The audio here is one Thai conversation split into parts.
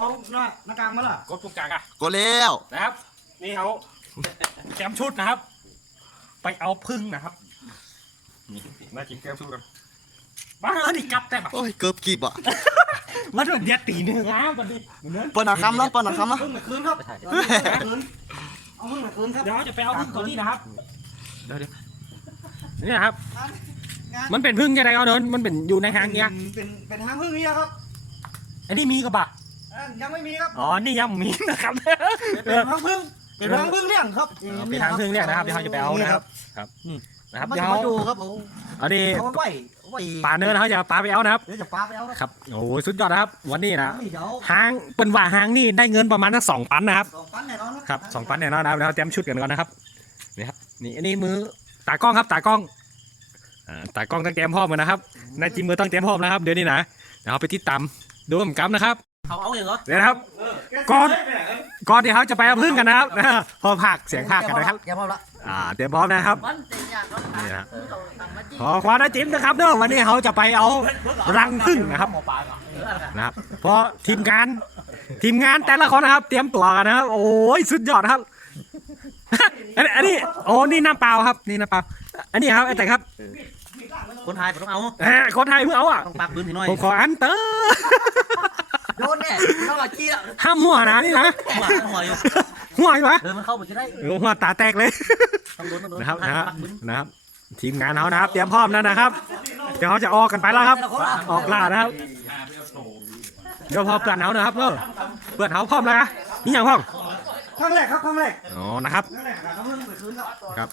เอาหน้าหน้ากลางมาล่ะกดตรงกลางอะก็แล้วนะครับ นี่เขาแกมชุดนะครับ ไปเอาพึ่งนะครับนี่มากินแกมชุดกันบ้าแล้วนี่กลับแต่แบบโอ้ยเกือบกีบอะมันเป็นเดียดตีเนื้อง้ามกันดิเหมือนเดิมเปิ้ลหนาคำแล้วเปิ้ลหนาคำแล้วพึ่งไปคืนครับพึ่งไปคืนเอาพึ่งไปคืนครับเดี๋ยวจะไปเอาพึ่งตัวนี้นะครับเดี๋ยวเดี๋ยวนี่นะครับ มันเป็นพึ่งยังไงเอาเดินมันเป็นอยู่ในหางเงี้ยเป็นเป็นทางพึ่งนี่ครับอันนี้มีกระบะเอ้ยยังไม่มีครับอ๋อ นี่ยังมีนะครับ เป็นทางพึ่งเป็นทางพึ่งเลี้ยงครับเป็นทางพึ่งเนี่ยนะครับเดี๋ยวเขาจะไปเอานะครับ ครับอืมนะครับมันเดี๋ยวจะเขามาดูครับผมอันนี้เอาไว้ไว้ป่าเนินเขาจะปลาไปเอานะครับเดี๋ยวจะปาไปเอานะครับโอ้โหสุดยอดนะครับ วันนี้นะนี่เดี๋ยวหางเป็นว่าหางนี่ได้เงินประมาณสักสองปันนะครับสองปันแน่นอนครับสองปันเนี่ยนะครับแล้วเตรียมชุดกันก่อนนะครับนี่ครับนี่อันนี้มือตากล้องครับตากล้องอ่าตากล้องต้องเตรียมพร้อมกันนะครับนายจิมมือต้องเตรียมพร้อมนะครับเดี๋ยวนี้นะเดี๋ยวเราไปติดตามดูผมกำนะครับ เขาเอาอย่างเหรอเดี๋ยวนะครับ ก่อน ก่อนที่เขาจะไปเอาพึ่งกันนะครับ พอผักเสียงผักกันนะครับ แกพร้อมละอ่า เตรียมพร้อมนะครับ มันเต็มอย่างก็นี่นะเออเราทำมาจริงขอความน่าจิ้มนะครับเด้อวันนี้เขาจะไปเอารังพึ่งนะครับหมอปลาก่อนนะครับ เพราะทีมงาน ทีมงานแต่ละคนนะครับ เตรียมตัวกันนะครับ โอ้ยสุดยอดครับ อันนี้ อันนี้ โอ้ นี่น้ำเปล่าครับ นี่น้ำเปล่า อันนี้ครับไอ้แต่ครับ คนไทยผมต้องเอาอ่าคนไทยเพิ่งเอาอะต้องปากพื้นที่น้อยผมขออันเตอร์โดนแน่ต้องมาจี้ละห้ามหัวนะนี่นะหัวหัวอยู่หัวอยู่ปะเดินมันเข้าไปจะได้เออหัวตาแตกเลยต้องโดนต้องโดนนะครับนะครับนะครับทีมงานเขานะครับเตรียมพร้อมแล้วนะครับ เดี๋ยวเขาจะออกกันไปแล้วครับ ออกล่านะครับเดี๋ยวพอเปื่อนเขานะครับเออเปื่อนเขาพร้อมแล้วนะนี่ยังพร้อมครั้งแรกครับครั้งแรกอ๋อนะครับครั้งแรกครับ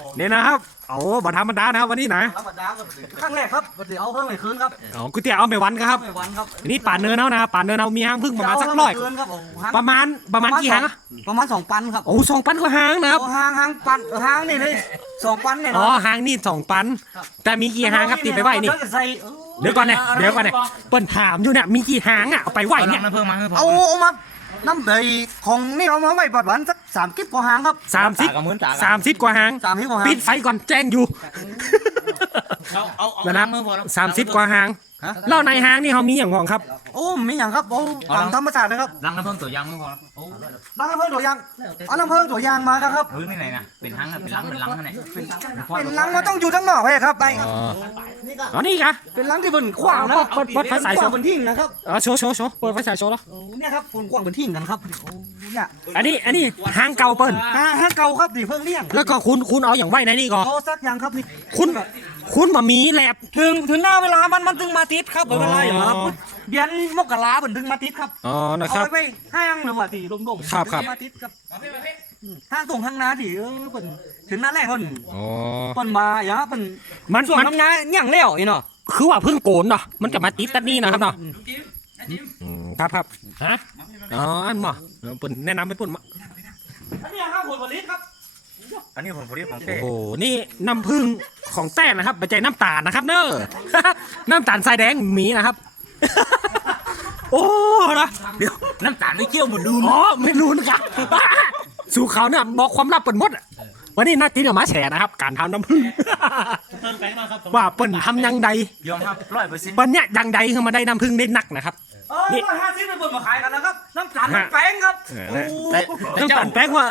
ต้องเพิ่งไปคืนครับนี่นะครับโอ้บัธรรมดานะครับวันนี้นะธรรมดาก็ครั้งแรกครับเดี๋ยวเอาเพิ่งไปคืนครับอ๋อก๋วยเตี๋ยวเอาไปวันครับไม่วันครับอันนี้ป่านเนินเอานะป่านเนินเอามีหางพึ่งประมาณสักร้อยเพิ่งไปคืนครับโอ้หางประมาณประมาณกี่หางอะประมาณสองปันครับโอ้สองปันก็หางนะครับโอ้หางหางปันเออหางนี่เลยสองปันเนี่ยอ๋อหางนี่สองปัน แต่มีกี่หางครับตีไปไหวนี่ ใส่เดี๋ยวก่อนเนี่ยเดี๋ยวก่อนเนี่ยเปิ้นถามอยู่เนี่ยมีกี่หางอะเอาไปไหวเนี่ยเอาเอามา น้ำใบของนี่เรามาไว้ปัดหวานสักสามกิ๊บกว่าหางครับ สามสิบสามสิบกว่าหางสามกิ๊บกว่าหางปิดไฟก่อนแจ้งอยู่เอาเอาเอานะครับสามสิบกว่าหางเล่าในหางนี่เขามีอย่างของครับ โอ้มีอย่างครับโอ้ตามธรรมชาตินะครับลังน้ำเพิ่มตัวยางไม่พอโอ้น้ำเพิ่งตัวอยางเอาน้ำเพิ่งตัวยางมาครับเฮ้ยไม่ไหนนะเป็นทั้งเป็นลังเป็นลังนั่นแหละเป็นลังมันต้องอยู่ทั้งนอกเลยครับไปอ๋ออ๋อนี่ค่ะเป็นลังที่บนขว้างนะเปิดเปิดไฟฉายขว้างบนทิ้งนะครับอ๋อโชว์โชว์โชว์เปิดไฟฉายโชว์แล้วโอ้เนี่ยครับคนขว้างบนทิ้งกันครับโอ้เนี่ยอันนี้อันนี้หางเก่าเปิ้นหาหาเก่าครับดิเพิ่งเลี้ยงแล้วก็คุณคุณเอาอย่างไหวในนี่ก่อนโอ้สักอย่างครับนี่คุณ คุณมามีแลบถึงถึงหน้าเวลามันมันถึงมาติดครับไม่เป็นไรอ๋อครับเดือนมกราเป็นถึงมาติดครับอ๋อนะคเอารับไปไปห้างหรือว่าตีลงดงครับครับมาติดครับห้างตรงห้างนาที่เออเปิ่นถึงหน้าแรกเพิ่นอ๋อเปิ่นมาอย่างเปิ่นมันส่วนมันทำงานอย่างเลี้ยวอีเนาะคือว่าเพิ่งโกนเนาะมันจะมาติดตันนี่นะครับเนาะอืมครับครับฮะอ๋ออันหมอเดี๋ยวเปิ้นแนะนำให้เปิ้นมาอันนี้ครับผลผลิตครับ อันนี้ผมผลิตของโอ้เต้โห นี่น้ำผึ้งของแต้นะครับไม่ใช่น้ำตาลนะครับ เนอะ น้ำตาลทรายแดงหมีนะครับ โอ้นะเดี๋ยว น้ำตาลไม่เกี่ยวหมดดูอ๋อไม่รู้นะครับสู่เขาเนี่ยบอกความลับเปิ่นหมดอะวันนี้นัดตีเดี๋ยวมาแฉนะครับ การทำน้ำผึ้งว่าเปิ่นทำยังใดยอมครับร้อยเปอร์เซ็นต์เปิ่นเนี่ยยังใดคือมาได้น้ำผึ้งได้นักนะครับ เออนี่ร้อยห้าสิบเป็นผลมาขายกันนะครับ น้ำตาลน้ำแป้งครับเออโอ้นะแต่แต่น้ำเจ้าตาลแป้งว่า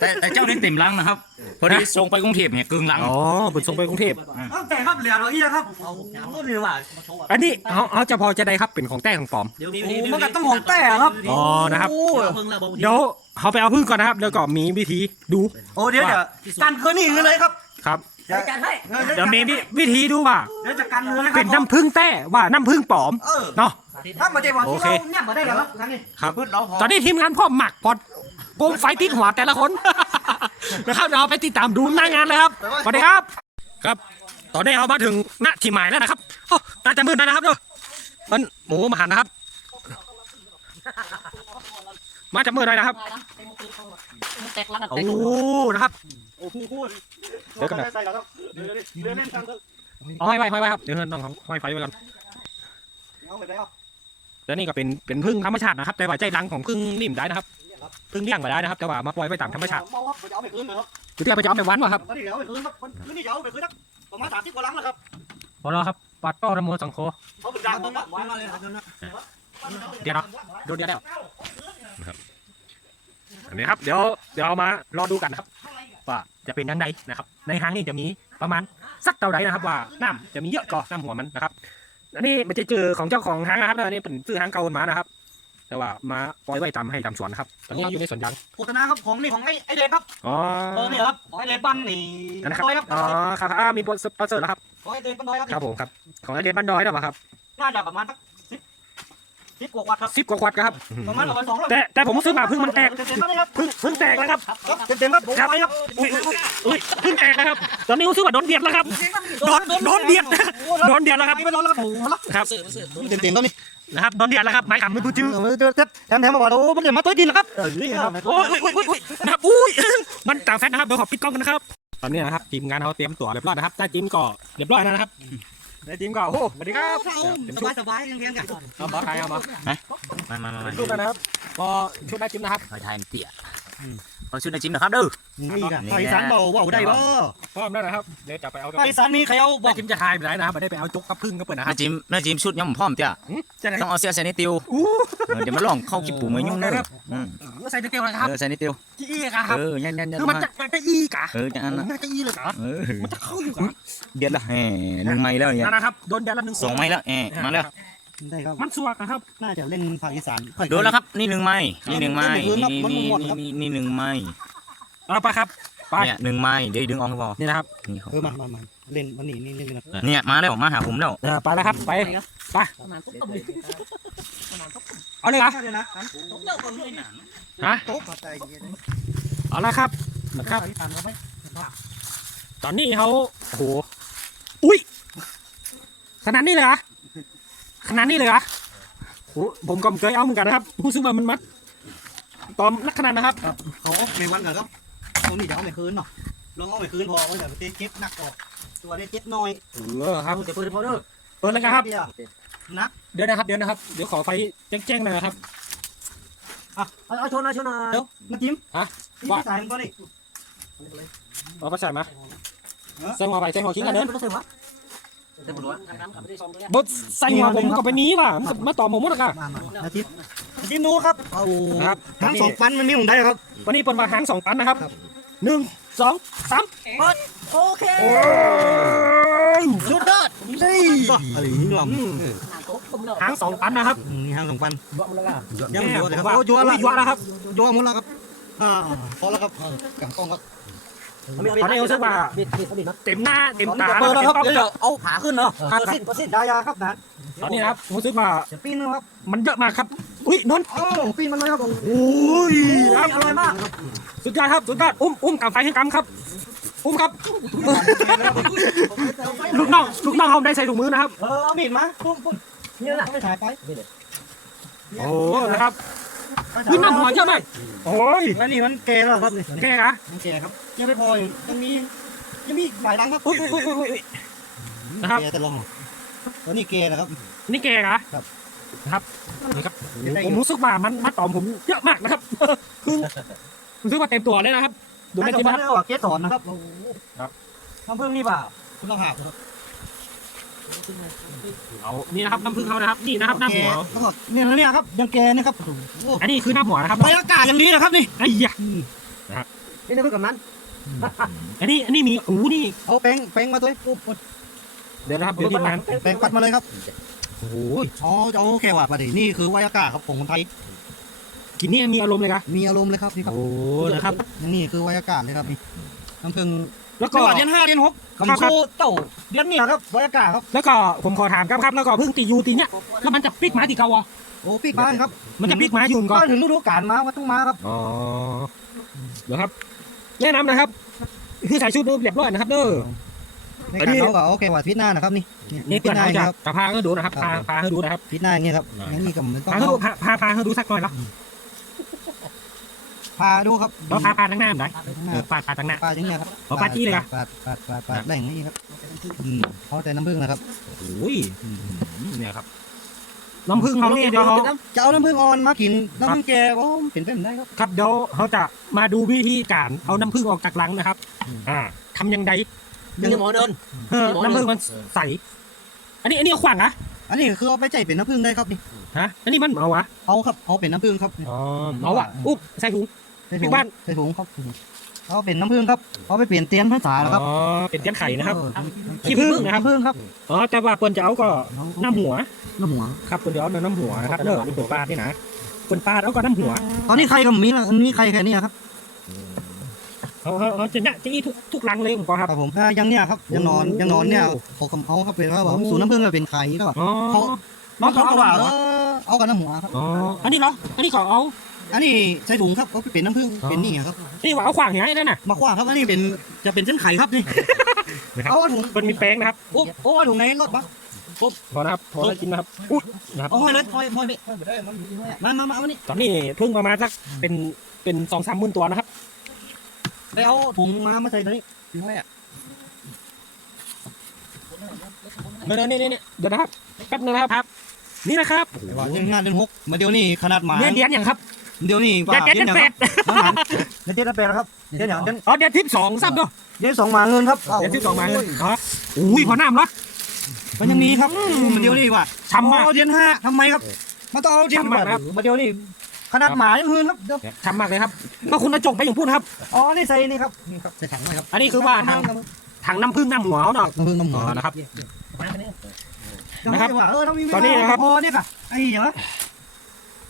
แต่แต่เจ้าได้เต็มลังนะครับ พอดีส่งไปกรุงเทพเนี่ยกึ่งลัง อ๋อเปิ่นส่งไปกรุงเทพน้ำแป้งครับเหลือเราอีกครับเอาก็เรียกว่าอันนี้เขาเขาจะพอจะได้ครับเป็นของแต้ของปลอม เดี๋ยวนี้โอ้มันก็ต้องของแต่ครับอ๋อนะครับโอ้เพิ่งแล้วบอกเดี๋ยวเขาไปเอาพึ่งก่อนนะครับแล้วก็มีวิธีดูโอ้เดี๋ยวเดี๋ยวกันคืนนี่เลยครับครับเดี๋ยวจัดให้เดี๋ยวมีวิวิธีดูว่าเดี๋ยวจะกันเลยนะครับเป็นน้ำพึ่งแต้ว่าน้ำพึ่งปลอมเออเนาะถ้ามาเจ็บหวังโอที่เคเราเนี่ยมาได้แล้วครับกันนี่ครับพืชเราพอตอนนี้ทีมงานพ่อหมักพอด โกมไฟติดหัวแต่ละคน นะครับเดี๋ยวเราไปติดตามดูหน้างานเลยครับสวัสดีครับ ครับ ตอนนี้เรามาถึงหน้าที่หมายแล้วนะครับโอ้น่าจะมืดแล้วนะครับเด้อมันหมูมาหันนะครับ มาจะมืดเลยนะครับมันแตกลังกันโอ้แตกนะครับโอ้โหเดี๋ยวกันนะใส่แล้วครับเดี๋ยวเดี๋ยวเดี๋ยวเล่นกันครับเอาห้อยไว้ห้อยไว้ครับเดี๋ยวต้องห้อยไฟไว้ก่อนเอาไปได้ครับแล้วนี่ก็เป็นเป็นพึ่งธรรมชาตินะครับ แต่ว่าใจรังของพึ่งนิ่มได้นะครับ พึ่งเลี้ยงมาได้นะครับแต่ว่ามาปล่อยไว้ตามธรรมชาติเมาครับจะเอาไปคืนเลยครับจุดที่เอาไปจะเอาไปวันวะครับตอนนี้เดี๋ยวเอาไปคืนครับคืนนี้เดี๋ยวเอาไปคืนสักประมาณสามสิบกว่าลังแล้วครับพอแล้วครับปัดต้อระโมสังโฆเขาเป็นดังผมว่ามาเลยครับเดี๋ยวเนาะโดนเดียวแล้วนะครับอันนี้ครับเดี๋ยวเดี๋ยวเอามารอดูกันนะครับว่าจะเป็นยังไงนะครับ ในห้างนี่จะมีประมาณสักเท่าไหร่นะครับ ว่าน้ำจะมีเยอะก่อน้ำหัวมันนะครับอันนี้มันจะเจอของเจ้าของห้างนะครับอันนี้เป็นซื้อห้างเก่ามานะครับ แต่ว่ามาปล่อยไว้ตามให้ตามสวนนะครับ ตอนนี้อยู่ในสวนยางโฆษณาครับของนี่ของไอ้ไอ้เด็กครับอ๋อเออนี่ครับของไอ้เด็กบ้านนี่นั่นนะครับดอยครับอ๋อครับอ่ามีโปรสปอนเซอร์แล้วครับของไอ้เด็กบ้านดอยครับครับผมครับของไอเดียนบ้านดอยนะครับน่าจะประมาณสักสิบสิบกว่าวัตต์ครับสิบกว่าขวดครับประมาณประมาณสองร้อยแต่แต่ผมซื้อมาเพิ่งมันแตกเต็มๆครับนี่ครับเพิ่งเพิ่งแตกแล้วครับครับเต็มๆครับผมครับไปครับอุ้ยอุ้ยอุ้ยเพิ่งแตกนะครับตอนนี้ผมซื้อมาโดนเบียดแล้วครับโดนโดนเบียด โดนเบียดแล้วครับไปโดนแล้วครับผมแล้วครับเต็มๆตรงนี้นะครับโดนเบียดแล้วครับไม้ขำมือตัวจื้อแถมแถมมาบอกโอ้มันเดี๋ยวมาตัวจริงนะครับเออนี่ครับโอ้ยอุ้ยอุ้ยอุ้ยนะครับอุ้ยมันต่างแฟนนะครับเดี๋ยวขอปิดกล้องกันนะครับตอนนี้นะครับทีมงานเขาเตรียมตัวเรียบร้อยนะครับได้ทีมก็เรียบร้อยแล้วนะครับได้ทีมก็โอ้โหสวัสดีครับเต็มสชุดบายสบายยังเพียงกันเอามาใครเอามามามามาชุดนะครับก็ชุดได้ทีมนะครับคอยทายมันเตี้ย เอาชุดในจิ้มนะครับเด้อนี่กันไทยสารเบาเบาได้บ่พร้อมแล้วนะครับเดี๋ยวจะไปเอาไทยสารมีใครเอาบได้อกทีมจะทายไปไหนนะครับไม่ได้ไปเอาจุกกับพึ่งก็เปิดนะคในรับจิ้มในจิ้มชุดยังพร้อมเตี้ยจะไหนต้องเอาเสียใส่ในติวเออเดี๋ยวมาลองเข้าขี้ปูมายุ่งเด้ออืมใส่เตียวนะครับเออใส่ในติวจี้ครับเออยันยันยันคือมันจะจะอี้กะเออจะอันนั้นมันจะอี้เลยกะเออมันจะเข้าอยู่กะเดือดละแหมหนึ่งไม้แล้วเนี่ยนั่นนะครับโดนแดดละหนึ่งสองไม้แล้วแหมมาแล้ว ได้ครับ มันสวกนะครับ น่าจะเล่นภาคอีสานโดนแล้วครับ นี่หนึ่งไม้นี่หนึ่งไม้เล่นหนึ่นี่งพื้นครับนี่มันหมดครับนี่นี่หนึ่งไม้เอาไปครับไปเนี่ยหนึ่งไม้เดี๋ยวดึงออกให้พอนี่นะครับนี่เขาเออมามามาเล่นวันนี้นี่เล่นกันเนี่ยมาแล้วมาหาผมแล้วเออไปแล้วครับไปไปเอาเลยครับเดี๋ยวนะฮะโต๊ะเอาละครับครับ ตอนนี้เขาโอ้โหอุ้ยขนาดนี้เลยเหรอ ขนาดนี้เลยเหรอโอ้ผมก็ไม่เคยเอาเหมือนกันนะครับรู้สึกว่ามันมัดตอมลักขนาดนะครับเขาในวันกันครับตรงนี้เดี๋ยวเอาไปคืนเนาะลองเอาไปคืนพอไว้เดี๋ยวไปเจ็บหนักออกตัวได้เจ็บน้อยเออครับเดี๋ยวเปิดพอเด้อเปิดเลยครับนักเดี๋ยวนะครับเดี๋ยวนะครับเดี๋ยวขอไฟแจ้งๆหน่อยนะครับอะเอาเอาชนเอาชนเดี๋ยวมาจิ้มฮะจิ้มว่าสายมันก็นี่เอาไปใส่มาใส่หัวไปใส่หัวคิงกันเด้อ บดใส่หัวผมก็ไปนี้ว่ะมันมาตอบผมหมดล้วกันมามามาจิ้มจิ้มดูครับเอาครับทั้งสองปันมันมีของได้ครับ วันนี้เปิดมาหางสองตันนะครับหนึ่งสองสามโอเคโอ้ยสุดยอดนี่อะไรนี่หรอหางสองตันนะครับนี่หางสองปันยังแม่ยัผมงว่าเอยัวละยัวแล้วครับยัวหมดแล้วครับอ่าพอแล้วครับกำกองครับ ตอนนี้รู้สึกว่าเต็มหน้าเต็มตาเปิดแล้วครับเต็มเดี๋ยวต๊อกเอาขาขึ้นเนาะขาสิ้นสิ้นดายาครับนะตอนนี้นะครับรู้สึกว่าจะปีนนึงครับมันเยอะมากครับอุ้ยนนท์โอ้ปีนมันเลยครับโอ้ยครับอร่อยมากสุดยอดครับสุดยอดอุ้มอุ้มกำไฟให้กำครับ อุ้มครับลูกน้องลูกน้องเขาได้ใส่ถุงมือนะครับเออเอามีดมาปุ้มปุ้มนี่แหละไม่ถ่ายไปโอ้นะครับ ขึ้นน้ำหัวเยอะมากโอ้ยแล้วนี่มันแก่แล้วครับนี่แกอะมันแก่ครับยังไม่พออีกยังมียังมีอีกหลายรังครับอุ้ยอุ้ยอุ้ยอุ้ยนะครับแก่แต่ลองตัวนี้แก่นะครับ นี่แกอะครับนะครับนี่ครับผมรู้สึกว่ามันมาตอมผมเยอะมากนะครับคือรู้สึกว่าเต็มตัวเลยนะครับดูได้น่าจริจะงมาไหมแล้วอะเกสรนะครับครับน้ำผึ้งนี่เปล่าคุณต้องหาครับ เอานี่นะครับน้ำผึ้งเขานะครับ นี่นะครับน้ำหัวแล้วก็เนี่ยนะเนี่ยครับยังแก่นะครับโอ้โหอันนี้คือน้ำหัวนะครับบรรยากาศอย่างนี้นะครับนี่ไอ้ยะนี่นะเพื่อนกับนั้นอันนี้อันนี้มีโอ้นี่เอาแป้งแป้งมาตัวนี้ปุ๊บปุ๊บเดี๋ยวนะครับเดี๋ยวทีมงานแป้งปัดมาเลยครับโอ้โหอ๋อจะเอาแค่ว่าประเดี๋ยวนี่คือบรรยากาศครับของคนไทยกินนี่มีอารมณ์เลยครับมีอารมณ์เลยครับนี่ครับโอ้นะครับ นี่คือบรรยากาศเลยครับนี่น้ำผึ้ง แล้วก็ก็เดือนห้าเดือนหกครับคำโคเต่าเดือนเนี่ยครับบรรยากาศครับแล้วก็ผมขอถามครับครับแล้วก็เพิ่งตียูตีเนี้ยแล้วมันจะปิกหมาตีเกาอะโอ้ปีกบ้านครับ มันจะปิกหมาอยู่ก็ก่อนถึงฤดูกาลมาว่าต้องมาครับอ๋อเดี๋ยวครับ แนะนำนะครับ คือใส่ชุดเรียบร้อยนะครับเด้อในอันการนี้เขาก็โอเคว่าทิศหน้านะครับนี่นี่ทิเพื่ศอนหน้าเขาอย่างจะนี้ครับจะพาให้ดูนะครับพาครับพาให้ดูนะครับทิศหน้าอย่างนี้ครับอย่างนี้ก็เหมือนต้องพาให้ดูเอาพาพาพาให้ดูสักหน่อยแล้ว พาดูครับแล้วพาพาทางหน้าไหนหน้าเออปาดปาดทางหน้า ปลาอย่างเงี้ยครับอ๋อปลาจี้เลยเหรอปลาปลาปลาปลาแหล่งนี้ครับอืมเขาแต่น้ำผึ้งนะครับโอ้ยเนี่ยครับน้ำผึ้งเขาเนี่ยเดี๋ยวเขาจะเอาน้ำผึ้งอ่อนมากินน้ำผึ้งแก่โอ้เป็นไปไม่ได้ครับครับเดี๋ยวเขาจะมาดูวิธีการเอาน้ำผึ้งออกจากรังนะครับ อ่าทำยังไงยังหมอเดินเออน้ำผึ้งมันใส อันนี้อันนี้เอาขวางนะอันนี้คือเอาไปใจเป็นน้ำผึ้งได้ครับนี่ฮะอันนี้มันเอาวะเอาครับเอาเป็นน้ำผึ้งครับอ๋อเอาอะอุ๊บใส่ถุง ใส่ถุงบ้านใส่ถุงครับเอาเป็นน้ำผึ้งครับเอาไปเปลี่ยนเตียนภาษาแล้วครับอ๋อเป็นเทียนไข่นะครับเออขี้ผึ้งนะครับขี้ผึ้งครับอ๋อแต่ว่าเปิ้นจะเอาก็น้ำหัวน้ำหัวครับเปิ้นจะเอาน้ำหัวนะครับเด้อนี่เปิ้นปาดนี่นะเปิ้นปาดเอาก็น้ำหัว ตอนนี้ใครก็มีแล้วอันนี้ใครแค่นี้ครับเขาเขาเขาจะเนี่ยจะอีทุกทุกรังเลยผมก็ครับครับผมถ้ายังเนี่ยครับยังนอนยังนอนเนี่ยเขาคำเอาครับเป็นว่าผมสูน้ำผึ้งก็เป็นไข่ก็อ๋อเขาน้องเขาเอาว่าเหรอเอากันน้ำหัวครับอ๋ออันนี้เหรออันนี้ก็เอา อันนี้ใส่ถุงครับเอาไปเป็นน้ำผึ้งอ๋อเป็นนี่ครับนี่ว่าเอาขวางอย่างนี้นั่นน่ะมาขว้าครับอันนี้เป็นจะเป็นเส้นไข่ครับนี่นะครับเอาถุงเปิ้นมีแป้งนะครับโอ้โอ้ถุงไหนรถปะพอนะครับพอได้กินนะครับอุ๊ยนะครับเอาให้เลยห้อยห้อยไปมามามาเอานี่ตอนนี้เพิ่งประมาณสักเป็นเป็นสองสามหมื่นตัวนะครับไปเอาถุงมามาใส่ตัวนี้ถุงไว้อะเดี๋ยวนี่นี่นี่เดี๋ยวนะครับแป๊บนึงนะครับ นี่นะครับแต่ว่ายังงานเดือนหกมาเดี๋ยวนี้ขนาดหมาเดือนเดือนอย่างครับ เดี๋ยวนี้เดือนเดือนเดือนแปดเดือนเดือนแปดครับเดือนอย่างเดือนอ๋อเดือนที่สองซับเนาะเดือนสองมาเงินครับเดือนที่สองมาเงินอ๋ออุ้ยพอน้ำเหรอมันยังนี้ครับมันเดี๋ยวนี้ว่ะช้ำมากเอาเดือนห้าทำไมครับมาต้องเอาเดือนทำมากครับมาเดี๋ยวนี้ขนาดหมายังเงินครับเดี๋ยวช้ำมากเลยครับก็คุณกระจกไปอย่างพูดครับอ๋อนี่ใส่นี่ครับนี่ครับใส่ถังไว้ครับ อันนี้คือว่าทางทางน้ำผึ้งน้ำหัวเขาเนาะน้ำผึ้งน้ำหอ๋มูอนะครับนะนะคครัรับบว่าเออต้องมีตอนนี้นะครับพอเนี่ยค่ะไอ้เหรอ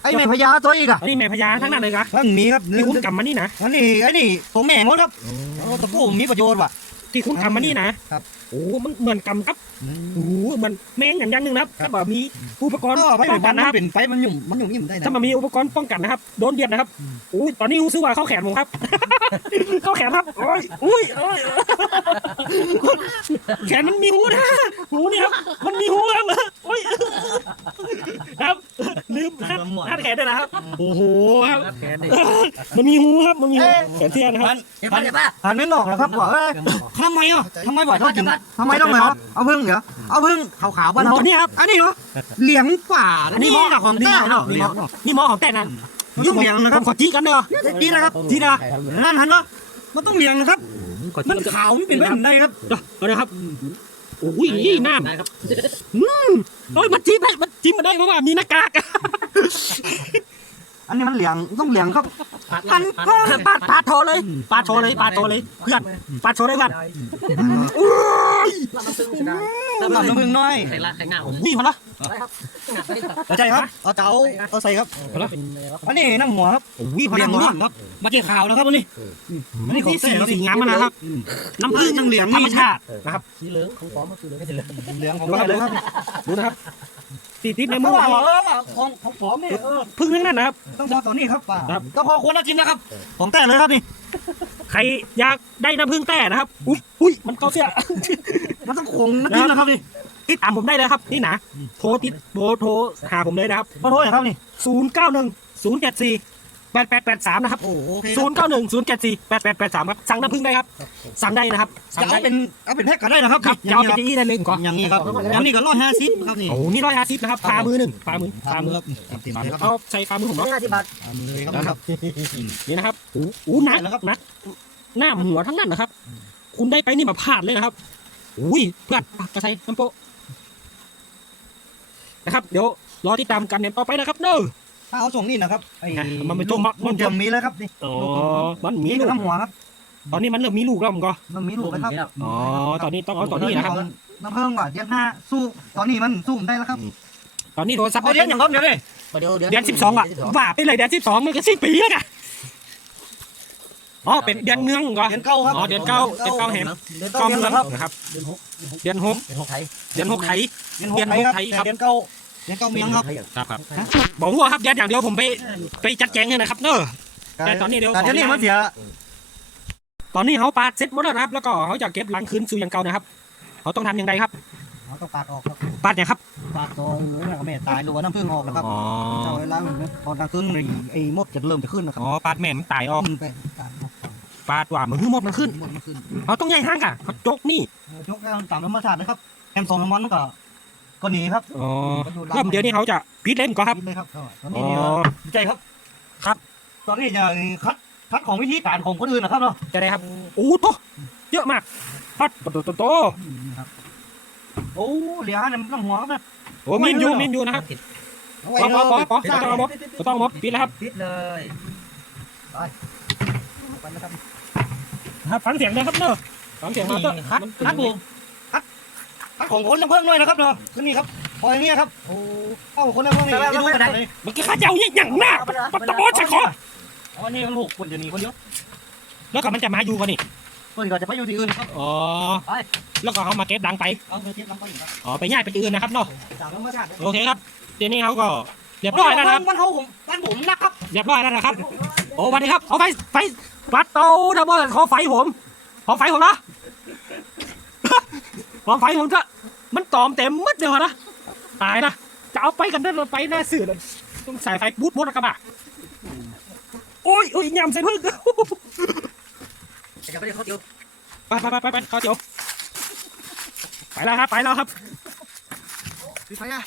ไอ้แม่พญาตัวอีกอะอันนี้แม่พญาทั้งนั้นเลยครับทั้งมีครับที่คุณกำมานี่นะอันนี้ไอ้นี่ตัวแม่หมดครับเอาตะปูมีประโยชน์ว่ะ ที่คุณกำมานี่นะครับโอ้มันเหมือนกำครับโอ้เหมือนแมงอย่างอย่างหนึ่งนะครับถ้าแบบมีอุปกรณ์ก็ไปป้เป็องนกัปันนนะนะคครับรับเป็นไฟมันหยุ่มมันหยุ่มยิ่มได้นะถ้ามันมีอุปกรณ์ป้องกันนะครับโดนเดียดนะครับอุ้ยตอนนี้รู้สึกว่าเข้าแขนผมครับ เข้าแขนครับโอ้ยอุ้ยโอ้ยแขนมันมีหูนะหูนี่ครับมันมีหูครับโอ้ยครับ ลืมหัดหัดแขนด้วยนะครับ โอ้โหครับมันมีหูครับ มันมีหูแขนเทียนนะครับพันพันไม่หลอกนะครับว่าเอ้ยทำไมอะทำไมบ่อยต้องกินทำไมต้องไหนครับเอาพึ่งเดี๋ยวเอาพึ่งขาวๆบ้านเราตัวนี้ครับ อันนี้เหรอเหลียงป่าอันนี้หมอกับของนี่แท้หมอเนาะนี่หมอนี่หมอของแต่นั้นยุ่งเหลียงนะคผรับมขอจี้กันเด้อจีนะครับจี้นะนั่นหันเนาะมันต้องเหลียงนะครับขอมันจี้กันขาวไม่เป็นแบบไหนครับเดี๋ยวเอาเลยครับ โอ้ยน้ำอืมโอ้ยมันจิ้มได้มันจิ้มมาได้เพราะว่ามีหน้ากาก อันนี้มันเหลียงต้องเหลียงครับ อันปาดปาดปาดโชว์เลยปาดโชว์เลยปาดโชว์เลยเพื่อนปาดโชว์เลยเพื่อนโอ้ยน้ำน้ำพึ่งน้อยนี่พอละเอาใจครับเอาเจ้าเอาใส่ครับพอละอันนี้น้ำหัวครับโอ้ยพอเหลียงหมดหัวครับมาเกี่ยวขาวนะครับอันนี้อันนี้ของสีสีงามมันะครับน้ำผึ้งน้ำเหลืองธรรมชาตินะครับสีเหลืองของดูผมครับเลดูยคครัรับดูนะครับ ตีติดในเพมืราะอว่าเออของของผมนี่เออพึ่งทั้งนั้นนะครับ ต้องบอกตอนนี้ครับว่าครับก็พอควรจะกินนะครับ ของแต่เลยครับนี่ ใครอยากได้น้ำผึ้งแต่นะครับ อุ้ยอุ้ยมันเกาเสียมันต้องคงนะกินนะครับนี่ติดตามผมได้เลยครับ นี่นะโทรติดโทรโทรหาผมเลยนะครับขอโทษนะครับนี่ศูนย์เก้าหนึ่งศูนย์เจ็ดสี่ แปดแปดแปดสามนะครับโอ้โหโอเคศูนย์เก้าหนึ่งศูนย์เจ็ดสี่แปดแปดแปดสามครับสั่งน้ำผึ้งได้ครับสั่งได้นะครับสั่จะงเอาได้เป็นเอาเป็นแพ็คก็ได้นะครับครับอจะย่างเอานี้ไปครับที่ได้เลยก่อนอย่างนี้ครับอย่างนี้ก็ร้อยห้าสิบครับนี่โอ้นี่ร้อยห้าสิบนะครับพามือหนึ่งพามือพามือครับเต็มเลยครับเอาใส่พามือผมเนาะห้าสิบบาทเอาเลยครับนี่นะครับโอ้โหหนักแล้วครับหนักหน้าหัวทั้งนั้นนะครับ คุณได้ไปนี่มาพลาดเลยนะครับอุ้ยเพื่อนอะกระใส่น้ำโปะนะครับ เดี๋ยวรอติดตามกันเนี่ยต่อไปนะครับเนอะถ้าเอาส่งนี่นะครับไอ้มันเป็นตัวมัดมันจะมีแล้วครับนี่อ๋อมันมีมีลูก น้ำหัวครับตอนนี้มันเริ่มมีลูกแล้วมันก็ มันมีลูกนะครับอ๋อ ตอนนี้ต้องเอาตอนนี้นะครับ น้ำเพิ่งว่าเดือนห้าสู้ตอนนี้มันสู้ได้แล้วครับตอนนี้โทรศัพท์เอาเดือนอย่างครับเดี๋ยวนี้เดือนสิบสองอะว่าไปเลยเดือนสิบสองมันก็สิ้นปีแล้วไงอ๋อ เป็นเดือนเมืองก่อนเดือนเก้าครับอ๋อ เดือนเก้าเดือนเก้าแหมเดือนก็เก้าเมืเดือองนครับนะครับเดือนหกเดือนหกไทยเดือนหกไทย เดือนหกไทยครับเดือนหกไทยครับเดือนเก้า เดือนเก้าเมียงครับครับครับบอกว่าครับเดือนอย่างเดียวผมไปไปจัดแจงให้นะครับเนอะแต่ตอนนี้เดี๋ยวแต่เดี๋ยวนี้มันเสียตอนนี้เขาปาดเซ็ตหมดแล้วนะครับ แล้วก็เขาจะเก็บหลังคืนสู่อย่างเก่านะครับเขาต้องทำอย่างไรครับเราต้องปาดออกครับปาดเนี่ยครับปาดตัวแม่กับแม่ตายหรือว่าน้ำผึ้งออกนะครับอ๋อเจ้าเวลามันพอกลางคืนไอ้ไอ้มดจะเริ่มจะขึ้นนะครับอ๋อปาดแม่มันตายออกขึ้นไปปาดออกปาดว่ามันคือหมดมันขึ้นมดมันขึ้นเขาต้องใหญ่ห้างอะเขาจกนี่ยกแค่ตามธรรมชาตินะครับแอมสองน้ำมันก็ ก็หนีครับอ๋อเริ่มเดี๋ยวนี้เขาจะพิษเล่มก็ครับเลยครับก็ตอนอ๋นี้อเนี่ยใจครับครับ ตอนนี้จะคัดคัดของวิธีการของคนอื่นนะครับเนาะจะได้ครับโอ้โตเยอะมากปัดโตโตโตโอ้เหลียเนี่ยมันต้องหัวครับนะโอ้มินอยู่มินอยู่นะครับเอาปอไว้ปอปอปอปิดไม่ต้องเอาหมดไม่ต้องเอาหมดปิดแล้วครับปิดเลยไปไปนะครับครับฟังเสียงนะครับเนอะฟังเสียงมาเตอะคัดคัดบูคัดคัด ของคนน้ำเพิ่งด้วยนะครับเนาะคือนี่ครับพออย่างนี้ครับโอ้เอาคนน้ำเพิ่งนี่จะดูกระดาษเลยเมื่อกี้ข้าเจ้าเนี่ยอย่างหน้าปัตตะโบชักคออ๋อนี่มันหกคนเดี๋ยวนี้คนเดียวแล้วก็มันจะมาอยู่กันนี่คนก็จะไปอยู่ที่อื่นครับอ๋อไปแล้วก็เขามาเก็บดังไปเอาไปเก็บลำต้นครับอ๋อไปย้ายไปที่อื่นนะครับเนาะจากธรรมชาติโอเคครับเดี๋ยวนี้เขาก็เรียบร้อยแล้วนะครับมันเขาผมบ้านผมนะครับเรียบร้อยแล้วนะครับโอ้สวัสดีครับเอาไฟไฟปัดเตาดับเบิลขอไฟผมขอไฟผมนะ ขอไฟผมจะมันตอมเต็มหมดเลยวะนะตายนะจะเอาไปกันได้รถไปหน้าสื่อเลยต้องใส่ไฟบูทบนกระบะโอ้ยโอ้ยยำใส่พึ่งจะไปเดี๋ยวเขาเดียวไปไปไปไปไปเขาเดี๋ยวไปแล้วครับไปแล้วครับปิดไฟอะ